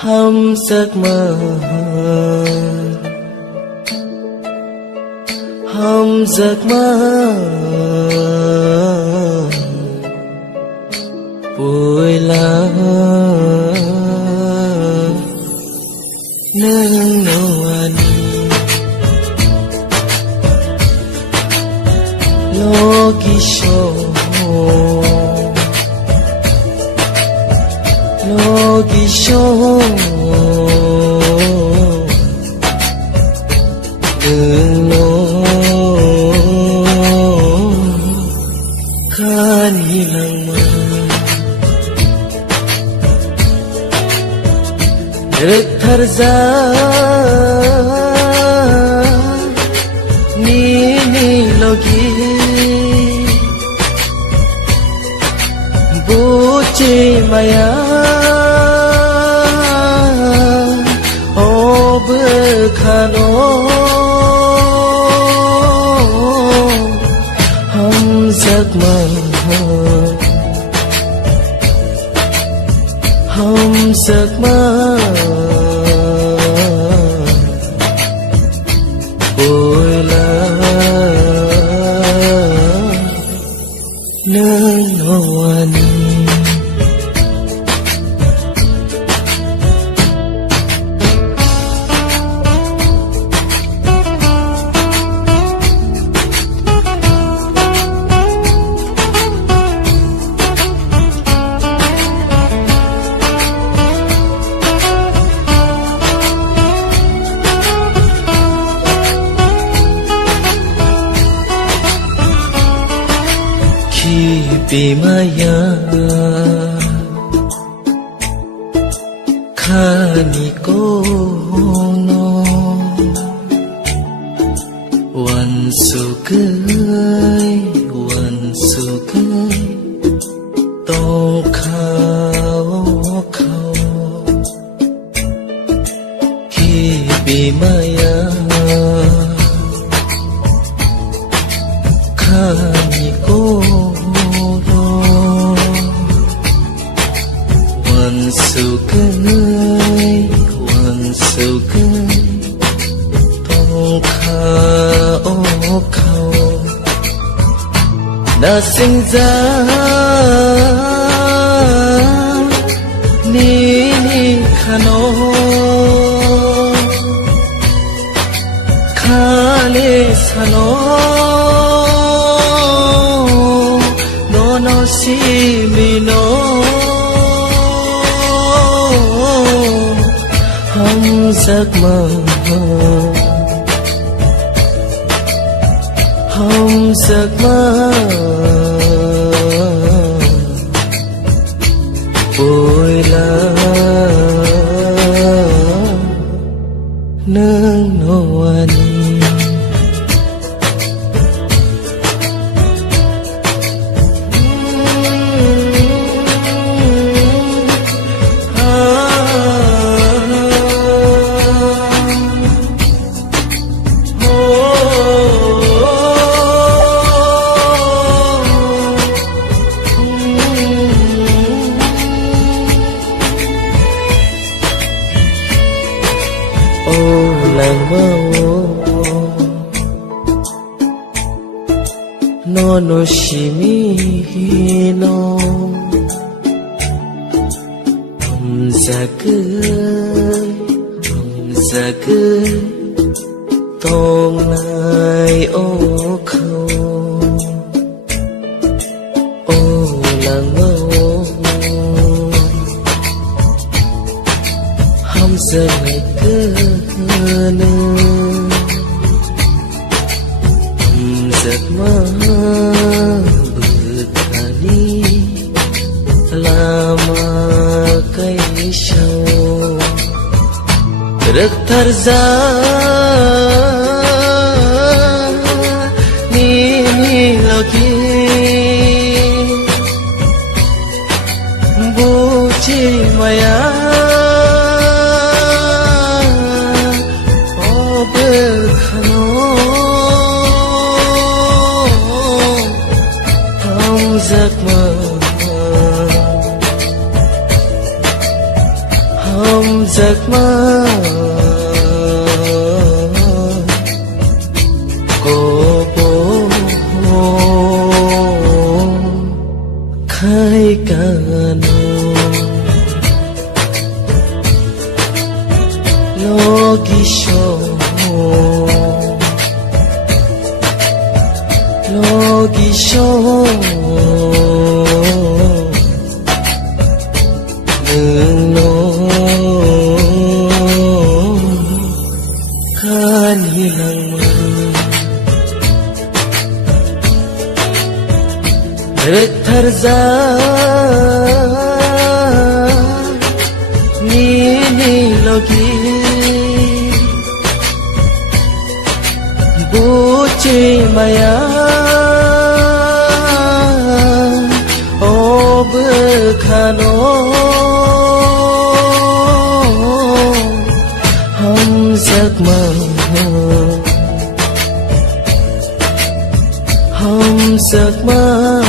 Hăm giấc mơ, hăm giấc mơ vui lắm nâng nô anh logi show logi show đừng nô kan hilang terza nini logi buci maya o bekhano hum giấc mơ hum giấc mơ vui lắm nơi nô anh Bimaya khani kono wan sugai tong khao ki bimaya khani kono sugai tong khao đã sinh ra ni khano khale sano no si mi no hum giấc mơ hum giấc mơ vui lắm nâng nô anh làng mơ no shimi no hum zagai tong nai o khâu o làng mơ hum zagai giấc mơ berani lama cây sâu được thar ra ni lagi buci maya o bekhano giấc mơ hum giấc mơ của bố khai cano logisho đừng kan hilang bertarza nini logi buci maya o berkhano giấc mơ giấc mơ